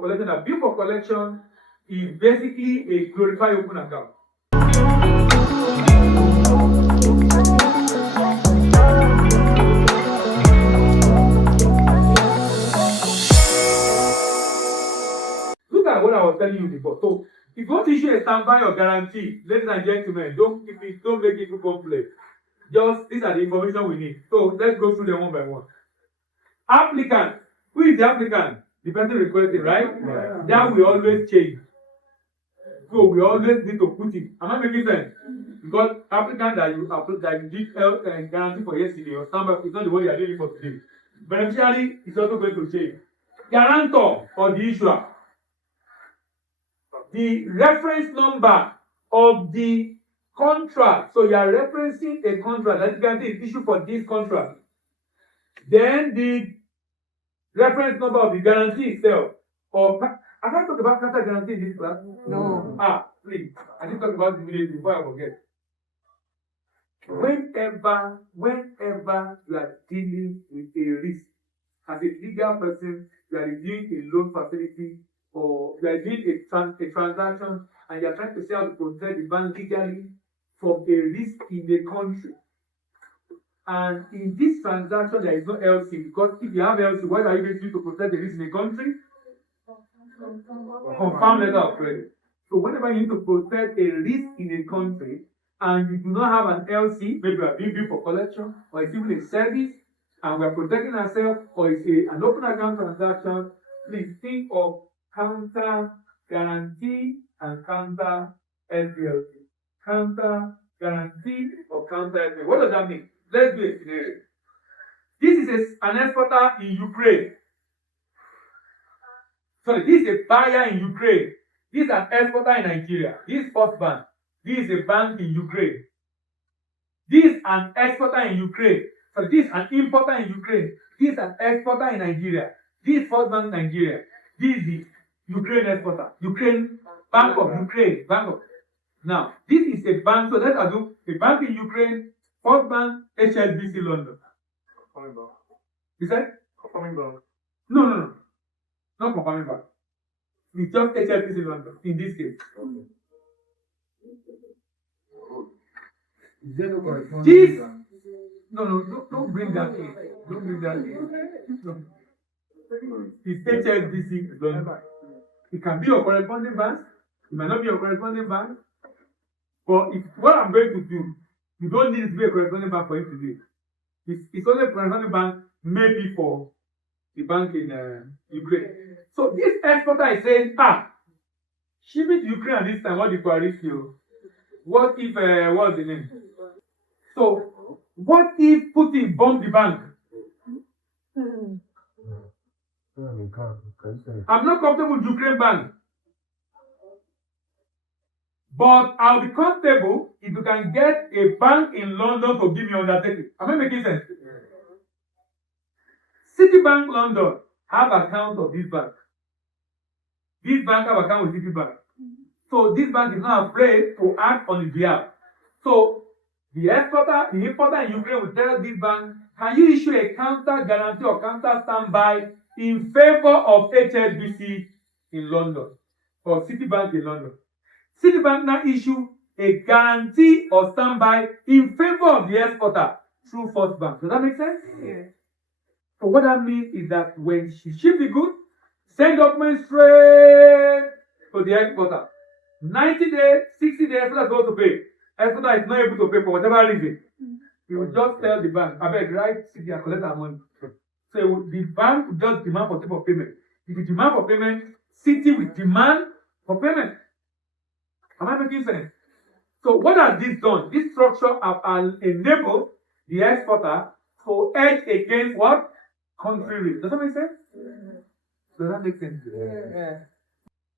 collection. A bill for collection is basically a glorified open account. Look at what I was telling you before. So, if you want to issue a standby or guarantee, ladies and gentlemen, don't make it too complex. Just these are the information we need. So let's go through them one by one. Applicant. Who is the applicant? The person requesting, right? Yeah. That we always change. So we always need to put it. Am I making sense? Because applicant that you did guarantee for yesterday or standby is not the one you are doing for today. Beneficiary is also going to change. Guarantor or the issuer. The reference number of the contract. So you are referencing a contract that guarantee is issued for this contract. Then the reference number of the guarantee itself. Or have I talked about counter guarantee in this class? No. Please. I didn't talk about it immediately before I forget. Whenever you are dealing with a risk as a legal person, you are doing a loan facility or you are doing a transaction and you are trying to see how to protect the bank legally from a risk in a country. And in this transaction, there is no LC because if you have LC, what are you going to do to protect the risk in a country? Confirm letter of credit. So whenever you need to protect a risk in a country and you do not have an LC, maybe you are being billed for collection or it's even a service and we are protecting ourselves or it's an open account transaction, please think of counter guarantee and counter SBLC. Counter guarantee or counter SBLC. What does that mean? Let's do a scenario. This is an exporter in Ukraine. Sorry, this is a buyer in Ukraine. This is an exporter in Nigeria. This is First Bank. This is a bank in Ukraine. This is an exporter in Ukraine. Sorry, this is an importer in Ukraine. This is an exporter in Nigeria. This is First Bank Nigeria. This is the Ukraine exporter. Ukraine, Bank of Ukraine. Now, this is a bank. So let's assume a bank in Ukraine, First Bank, HSBC London. Confirming bank. You said? Confirming bank. No. Not confirming bank. It's just HSBC London in this case. Is there no corresponding This bank? no, don't bring that in. Don't bring that in. No. It's HSBC London. It can be your corresponding bank. It might not be your corresponding bank. But if what I'm going to do, you don't need it to be a corresponding bank for it to do it. It's only a corresponding bank, maybe for the bank in Ukraine. So this exporter is saying, shipping to Ukraine at this time, what if I risk you? What if, what's the name? So, what if Putin bombed the bank? I'm not comfortable with Ukraine bank. But I'll be comfortable if you can get a bank in London to give me undertaking. Am I making sense? Citibank London have account of this bank. This bank have account with Citibank. So this bank is not afraid to act on his behalf. So the importer in Ukraine will tell this bank, can you issue a counter guarantee or counter standby in favor of HSBC in London or Citibank in London? Citibank now issue a guarantee or standby in favor of the exporter through First Bank. Does that make sense? Yeah. So what that means is that when she ships the goods, send documents straight to the exporter. 90 days, 60 days, exporter is going to pay. Exporter is not able to pay for whatever reason. He will just tell the bank, I beg, right, City and collect our money. So the bank will just demand for type of payment. If you demand for payment, City will demand for payment. Am I making sense? So what has this done? This structure has enabled the exporter to hedge against what? Country risk. Does that make sense? Does that make sense?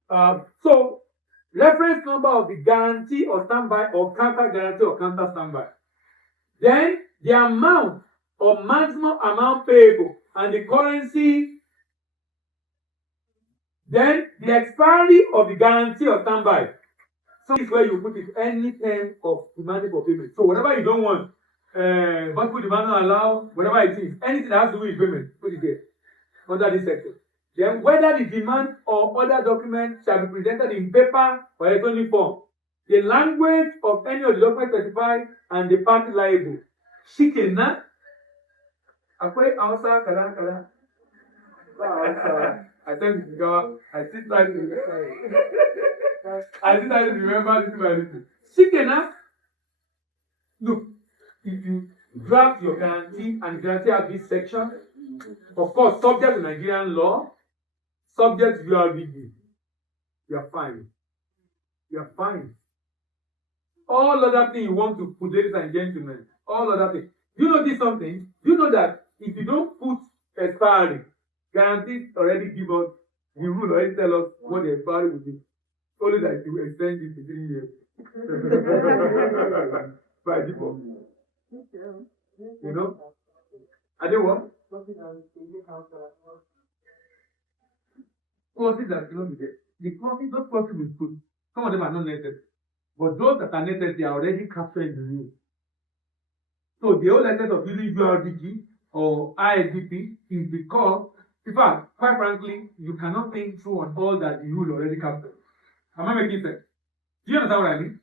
Yeah. So reference number of the guarantee or standby or counter guarantee or counter standby. Then the amount or maximum amount payable and the currency. Then the expiry of the guarantee or standby. So this is where you put it any term of demanding for payment. So whatever you don't want, but put demand not allow, whatever it is, anything that has to do with payment, put it there under this section. Then whether the demand or other document shall be presented in paper or electronic form. The language of any of the documents specified and the party liable. Shikena. Akwai Hausa kaza. I think I still try to remember this one. Shikena. Look, if you draft your guarantee and guarantee at this section, of course, subject to Nigerian law, subject to URBG, you are fine. You are fine. All other things you want to put, ladies and gentlemen, all other things. You know this something? You know that if you don't put expiry, guarantees already give us, the rule already tell us what the expiry will be. Only that you extend it to 3 years. By default. You know? I don't want. Clauses that cannot be there. The clauses, those clauses will put. Some of them are not netted. But those that are netted, they are already captured in the rule. So the whole essence of using URBG or ISDP is because, in fact, quite frankly, you cannot think through on all that the rule already captured. Am I making sense? Do you understand what I mean?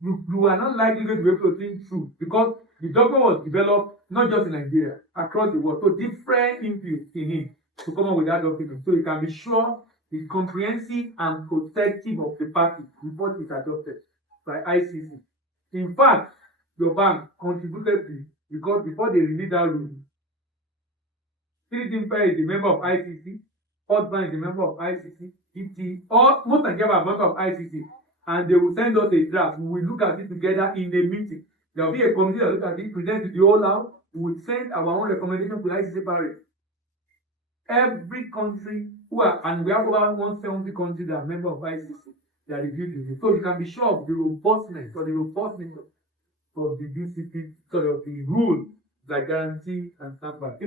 You are not likely going to be able to think through because the document was developed not just in Nigeria, across the world. So different inputs in it to come up with that document. So you can be sure it's comprehensive and protective of the party before it's adopted by ICC. In fact, your bank contributed to it because before they released that rule, Philippine is a member of ICC, Port Bank is a member of ICC, ET, or most Nigerians are member of ICC. And they will send us a draft. We will look at it together in a meeting. There will be a committee that will look at it, present to the whole house. We will send our own recommendation to ICC Paris. Every country and we have over 170 countries that are members of ICC. They are reviewing it. So you can be sure of the robustness of the UCP, sort of the rule that guarantee and stand by.